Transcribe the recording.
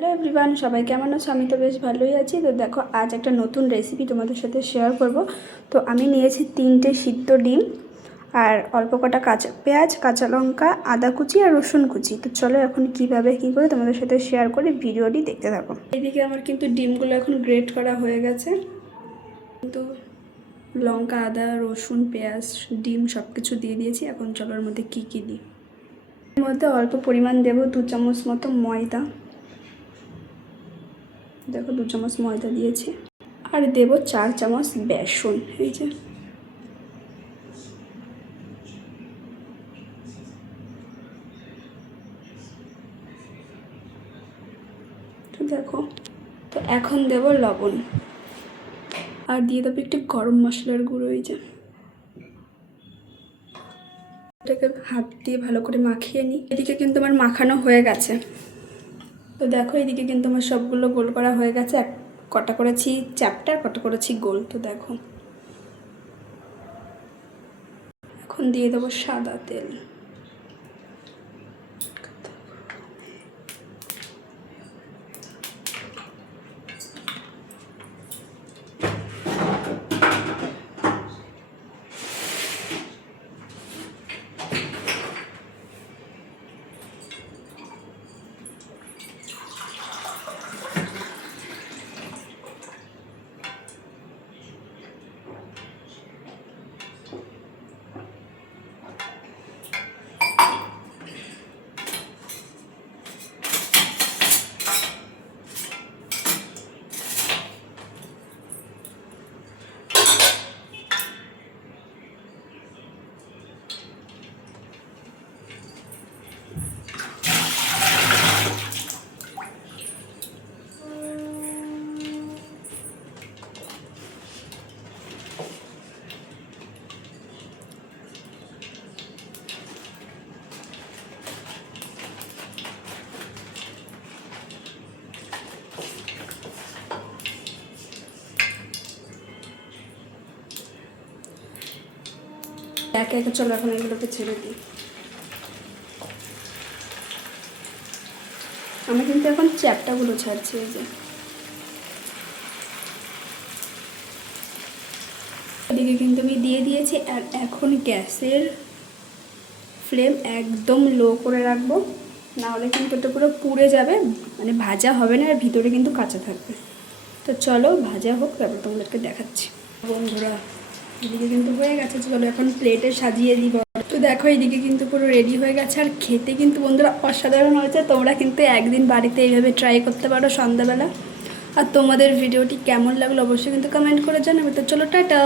Hello everyone, সবাই কেমন আছো? আমি তো বেশ ভালোই আছি। তো দেখো, আজ একটা নতুন রেসিপি তোমাদের সাথে শেয়ার করব। তো আমি নিয়েছি 3টে সিদ্ধ ডিম আর অল্প কটা কাঁচা পেঁয়াজ, কাঁচা লঙ্কা, আদা কুচি আর রসুন কুচি। তো চলো এখন কীভাবে কী করে তোমাদের সাথে শেয়ার করি, ভিডিওটি দেখতে থাকো। এইদিকে আমার কিন্তু ডিমগুলো এখন গ্রেট করা হয়ে গেছে। কিন্তু লঙ্কা, আদা, রসুন, পেঁয়াজ, ডিম সব কিছু দিয়ে দিয়েছি। এখন চলো এর মধ্যে কী কী দিই। এর মধ্যে অল্প পরিমাণ দেবো 2 চামচ মতো ময়দা। দেখো 2 চামচ ময়দা দিয়েছি। আর দেব 4 চামচ বেসন। এই যে তো দেখো, তো এখন দেব লবণ আর দিয়ে দেবো একটু গরম মশলার গুঁড়ো। এই যে এটাকে হাত দিয়ে ভালো করে মাখিয়ে নিই। এদিকে কিন্তু আমার মাখানো হয়ে গেছে। তো দেখো, এদিকে কিন্তু আমার সবগুলো গোল করা হয়ে গেছে। কটা করেছি চ্যাপ্টা, কটা করেছি গোল। তো দেখো, এখন দিয়ে দেবো সাদা তেল। একে একে চলো এখন এগুলোকে ছেড়ে দিই। আমি কিন্তু এখন চ্যাপ্টাগুলো ছাড়ছি। এই যে এদিকে কিন্তু আমি দিয়ে দিয়েছি। আর এখন গ্যাসের ফ্লেম একদম লো করে রাখবো, নাহলে কিন্তু এটা পুরো পুড়ে যাবে, মানে ভাজা হবে না আর ভিতরে কিন্তু কাঁচা থাকবে। তো চলো ভাজা হোক, তারপর তোমাদেরকে দেখাচ্ছি। বন্ধুরা, এদিকে কিন্তু হয়ে গেছে। চলো এখন প্লেটে সাজিয়ে দিব। তো দেখো, এইদিকে কিন্তু পুরো রেডি হয়ে গেছে। আর খেতে কিন্তু বন্ধুরা অসাধারণ হয়েছে। তোমরা কিন্তু একদিন বাড়িতে এইভাবে ট্রাই করতে পারো সন্ধ্যাবেলা। আর তোমাদের ভিডিওটি কেমন লাগলো অবশ্যই কিন্তু কমেন্ট করে জানাবে। তো চলো টাটা।